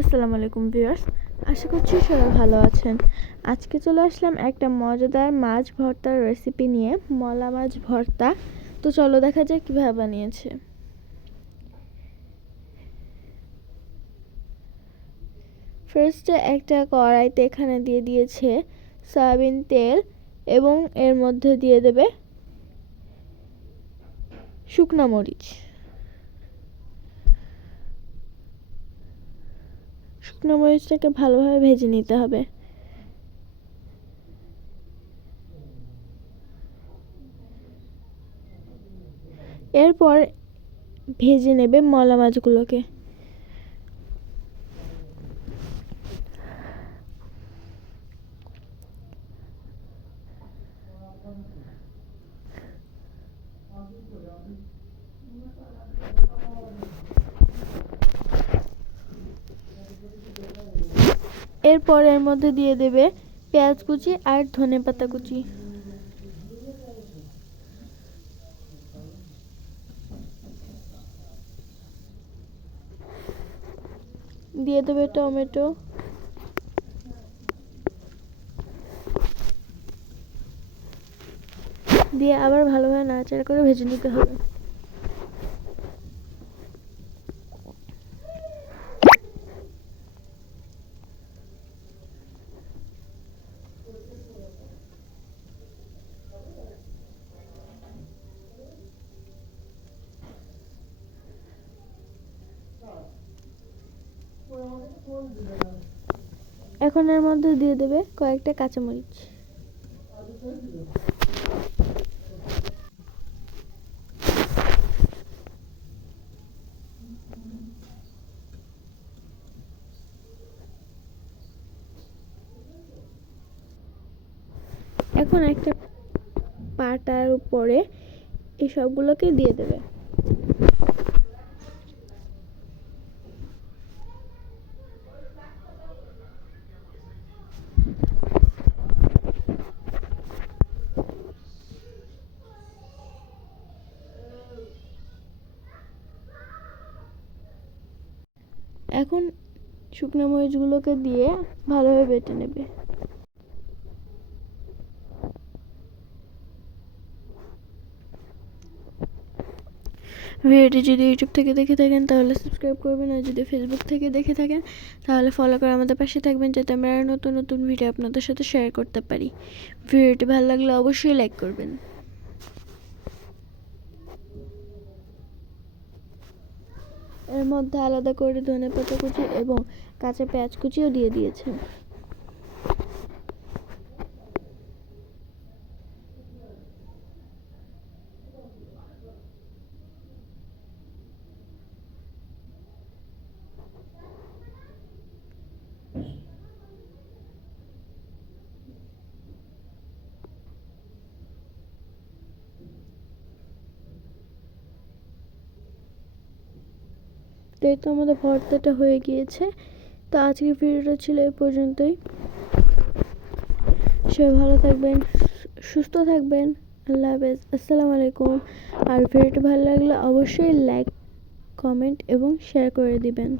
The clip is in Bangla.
আসসালামু আলাইকুম ভিউয়ার্স, আশা করছি সবাই ভালো আছেন। আজকে চলে আসলাম একটা মজাদার মাছ ভর্তার রেসিপি নিয়ে, মলা মাছ ভর্তা। তো চলো দেখা যাক কীভাবে বানিয়েছে। ফার্স্টে একটা কড়াইতে এখানে দিয়ে দিয়েছে সয়াবিন তেল এবং এর মধ্যে দিয়ে দেবে শুকনো মরিচ। শুকনো মরিচটাকে ভালোভাবে ভেজে নিতে হবে। এরপর ভেজে নেবে মলা মাছগুলোকে। এরপর এর মধ্যে দিয়ে দেবে পেঁয়াজ কুচি আর ধনেপাতা কুচি। দিয়ে দেবে টমেটো, দিয়ে আবার ভালোভাবে নাড়াচাড়া করে ভেজে নিতে হবে। এখন এর মধ্যে দিয়ে দেবে কয়েকটা কাঁচামরিচ। এখন একটা পাটার উপরে এই সবগুলোকে দিয়ে দেবে। এখন শুকনো মরিচগুলোকে দিয়ে ভালোভাবে বেটে নেবে। ভিডিওটি যদি ইউটিউব থেকে দেখে থাকেন তাহলে সাবস্ক্রাইব করবেন, আর যদি ফেসবুক থেকে দেখে থাকেন তাহলে ফলো করে আমাদের পাশে থাকবেন, যাতে আমরা আরও নতুন নতুন ভিডিও আপনাদের সাথে শেয়ার করতে পারি। ভিডিওটি ভালো লাগলে অবশ্যই লাইক করবেন। এর মধ্যে আলাদা করে ধনেপাতা কুচি এবং কাঁচা পেঁয়াজ কুচিও দিয়ে দিয়েছে। তো এই তো আমাদের ভর্তাটা হয়ে গিয়েছে। তো আজকের ভিডিওটা ছিল এই পর্যন্তই। সবাই ভালো থাকবেন, সুস্থ থাকবেন। আল্লাহ হাফেজ, আসসালামু আলাইকুম। আর ভিডিওটি ভালো লাগলে অবশ্যই লাইক, কমেন্ট এবং শেয়ার করে দিবেন।